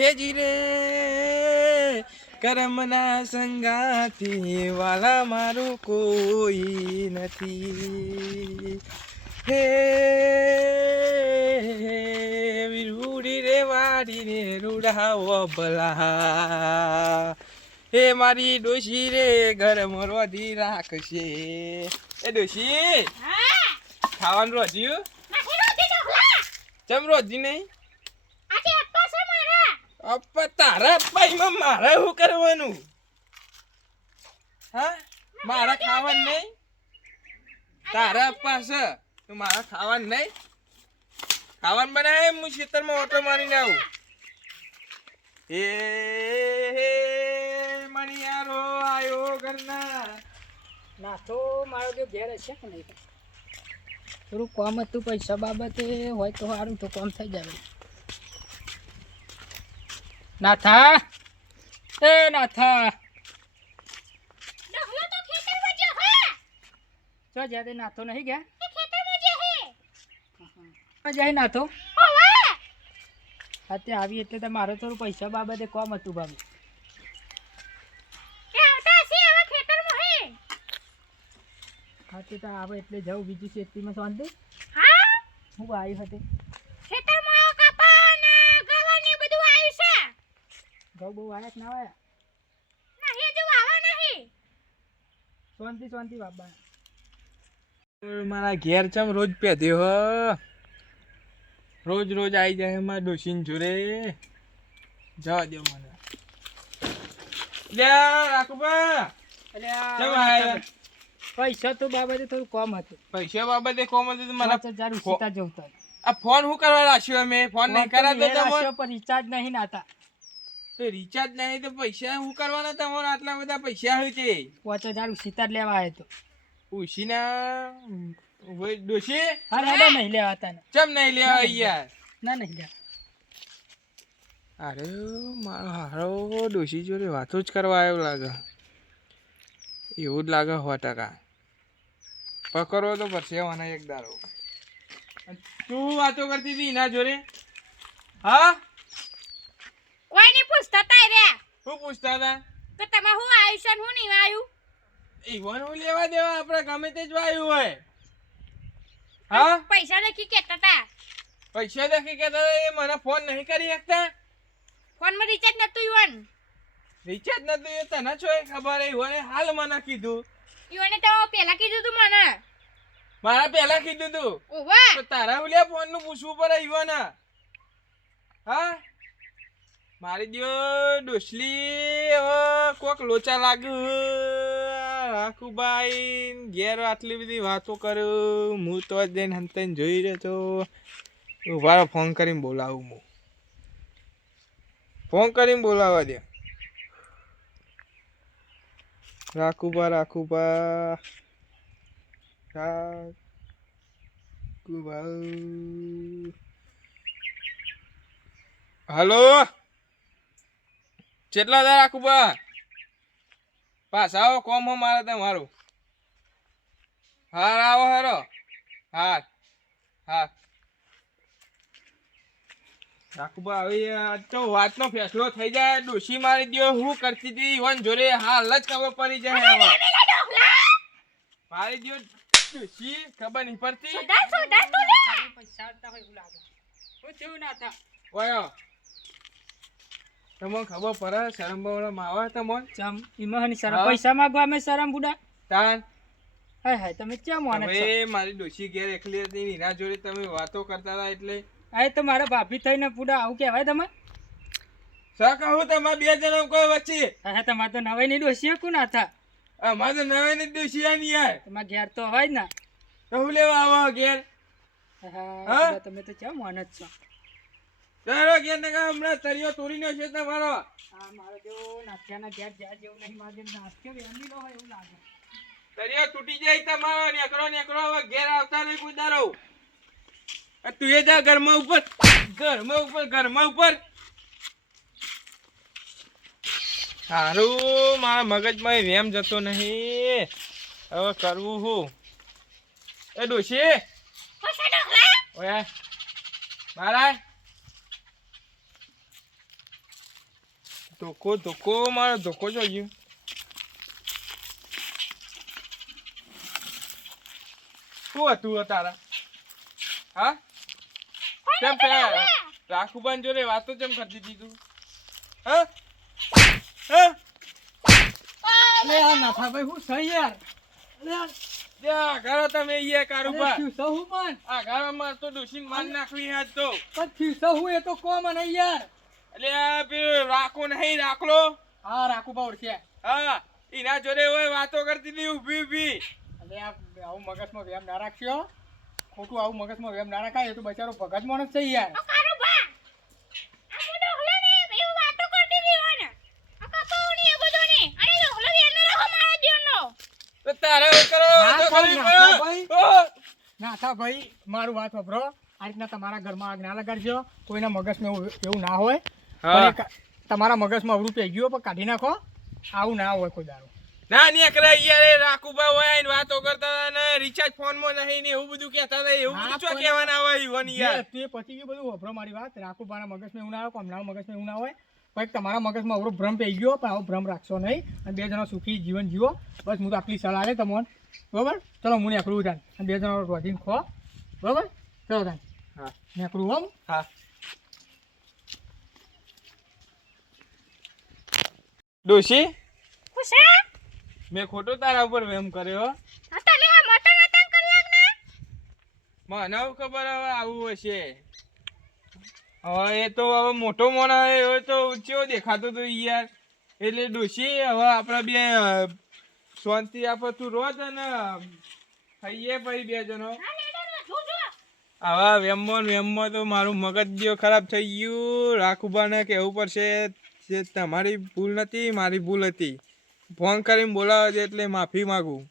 હેજી રે કરમના સંગાથી વાલા મારું કોઈ નથી. હે રૂડી રે વાડી રે રૂડાવો ભલા. હે મારી ડોશી રે ગરમ રોધી રાખશે. એ ડોશી ખાવાનું રોધ્યું રોટી ચમ રોધી નહીં? અપ્પા, તારા અપાઈમાં મારે શું કરવાનું? હા? મારા ખાવાનું નહીં? તારા અપ્પા છે, તો મારા ખાવાનું નહીં? ખાવાનું બનાવે હું ખેતરમાં ઓટો મારીને આવું. એ મણિયારો, આયો ઘરના. નાસ્તો મારો કે ઘેર હશે કે નહીં? થોડું કોમ હતું, પૈસા બાબતે હોય તો સારું, તો કોમ થઈ જાય નાથા? એ નાથા. ઢોકળો તો જો હા. જ્યાં નાથો નહીં ગયા. એ ખેતરમાં જે હે. જાય નાથો. આવી એટલે તો મારો થોડું પૈસા બાબતે કોમ હતું ભાભી. હા. તે તો આવે એટલે જવું બીજું શેતીમાં શાંતિ. હું આવી હતી. ઘઉં બહુ આવ્યા ના આવ્યા નહીં હજુ આવા નહીં. શાંતિ શાંતિ બાબા. મારા ઘેર ચમ રોજ પહેર્યો હો. રોજ રોજ આવી જાય મારા ડોશીન જોડે. જવા દો મને? પૈસા તો બાબતે થોડું કોમ હતું. પૈસા બાબતે કોમ હતું તો મને હજાર ઉછીતા જોતા આ ફોન શું કરવા રાખ્યો અમે? ફોન નહીં કરાતો પર રિચાર્જ નહીં નાતા. તો રિચાર્જ નહીં તો પૈસા શું કરવાના તમારા? આટલા બધા પૈસા હોય છે? પાંચ હજાર ઉછીતા જ લેવા આવ્યો તો. ઉશીના ડોશી? હા દાદા નહીં લેવા હતા ચમ નહીં લેવા યાર ના નહીં લેવા. અરે મારો હારો ડોશી જોડે વાતો જ કરવા આવ્યો લાગે. એવું જ લાગે સો ટકા. પકડવો તો પડશે મને એક દારો તું વાતો કરતી હતી એના જોડે? હા? કોઈ નહીં પૂછતા તા રે. શું પૂછતા હતા કે તમે હું ને હું નહીં આવ્યું ઈવન હું લેવા દેવા? આપણે ગમે તે જ વાયુ હોય. હા? પૈસા નક્કી કેતા તા પૈસા દેખી કેતા એ મને ફોન નહીં કરી શકતા. ફોનમાં રિચાર્જ નતું ઈવન. રિચાર્જ નતું એ તને છો ખબર ઈવને હાલ મને કીધું. ઈવને તો પહેલા કીધું તું મને. મારા પહેલા કીધું તું. ઓવા. તો તારા ઉલ્યા ફોનનું પૂછવું પડે ઈવને. હા? મારી દિયો ડોસલી કોક લોચા લાગ્યું રાખુભાઈ ઘેર આટલી બધી વાતો કરું. હું તો જ જઈને હંતાઈને જોઈ રહ્યો છો ઊભા રહો, ફોન કરીને બોલાવું હું. ફોન કરીને બોલાવવા દે. રાખુબા રાખુબા. રાખુબા. હલો? કેટલા હજાર રાખુબા પાસ આવો કોમ હો મારે તમારું હાર આવો હારો. હાર હાર. રાખુબા હવે આ તો વાતનો ફેસલો થઈ જાય. ડોશી મારી દ્યો હું કરતી હતી. ઈવન જોડે હાલ જ ખબર પડી જાય હવે મારી દ્યો ડોશી ખબર નહીં પડતી. તમને ખબર પડે શરમ બવડમ આવે તમને? ચમ એમાં હની શરમ? પૈસા માંગવા અમે શરમ બુડા? તાન. હાય હાય તમે ક્યાં માને હવે મારી ડોશી ઘેર એકલી હતી ને એના જોડે તમે વાતો કરતા હતા એટલે. આ તો મારા ભાભી થઈને બુડા આવું કહેવાય તમે સા કહું તમારા બે જણા કોઈ વચ્ચે? હા તમારે તો નવાઈ નહીં ડોસી કોણ હતા અમારે તો નવે ને ડોશી આની યાર. તમારા ઘેર તો હોય ના. તો હું લેવા આવો ઘેર? હા? તમે તો ચા માને છો? તારો ગયા નગા હમણાં તરિયો તોડીને છે તમારો? હા મારો જેવો નાથિયાના ઘેર જ્યાં જેવું નહીં મારે નાખ્યો વેમી લો હોય એવું લાગે. તરિયો તૂટી જાય તમારો નેકરો નેકરો હવે ઘેર આવતા નહીં કોઈ દારો તું એ જા ઘરમાં ઉપર ઘરમાં ઉપર ઘરમાં ઉપર. સારું મારા મગજમાં રેમ જતો નહીં. હવે કરવું હું? એ ડોશી. ઓયા મારા? ધોકો ધોકો મારો ધોકો જોઈએ. ગયો શું હતું તારા? હા? કેમ કે રાખુબાન જોડે વાતો કેમ કરતી હતી તું? હા? હા? અલે આ નાથાભાઈ હું સહી યાર. આ ઘરો તમે અહીંયા કારુબા સહુ પણ. આ ઘરમાં તો ડોસીને માન નાખવી હાથ તો. પછી સહુ એ તો કો મને યાર. એટલે આ પેલો રાખો નહીં રાખલો. હા રાખુબા ઓળખ્યા હા એના જોડે હોય વાતો કરતી હતી ઊભી ઊભી. એટલે આવું મગજમાં વેમ ના રાખ્યો ખોટું આવું મગજમાં વેમ ના રાખાય એ તો બચારો ભગત માણસ છે યાર. રાખો તારે કરો ના ભાઈ. મારું વાત વાપરો આ રીતના તમારા ઘરમાં આગ ના લગાડજો. કોઈના મગજમાં એવું એવું ના હોય. તમારા મગજમાં અવરું પી ગયું પણ કાઢી નાખો. આવું ના હોય કોઈ દારૂ. ના નીકળે યાર એ રાખુબા હોય આઈને વાતો કરતા હતા ને રિચાર્જ ફોનમાં નહીં ને એવું બધું કહેતા હતા એવું બધું શું કહેવાના આવે ઈવન યાર. તે પછી ગયું બધું વભરો મારી વાત. રાખુબાના મગજમાં એવું ના હોય કોમલાના મગજમાં એવું ના હોય. પણ તમારા મગજમાં અવરો ભ્રમ પઈ ગયો પણ આવો ભ્રમ રાખશો નહીં. અને બે જણા સુખી જીવન જીવો. બસ હું તો આટલી સલાહ આવે તમને. બરોબર? ચલો હું નીકળું અને બે જણા રોધીને ખો. બરોબર? ચલો તાન. હા. નીકળું હમ હા. ડોશી? મેં ખોટો તારા ઉપર વેમ કર્યો આ તને આ મટન અતંગ કરી લાગ ને. મને ખબર હવે આવું હશે. હવે એ તો હવે મોટો મોણા એ તો ચેવો દેખાતો તો યાર. એટલે ડોશી હવે આપણે બે શાંતિ આપણે તું રોજ ને ખાઈએ પછી બે જણો. આવા વેમમાં ને વેમમાં તો મારું મગજ જો ખરાબ થઈ ગયું. રાખુબાને કહેવું પડશે જે તમારી ભૂલ નથી, મારી ભૂલ હતી. ફોન કરીને બોલાવે છે એટલે માફી માગું.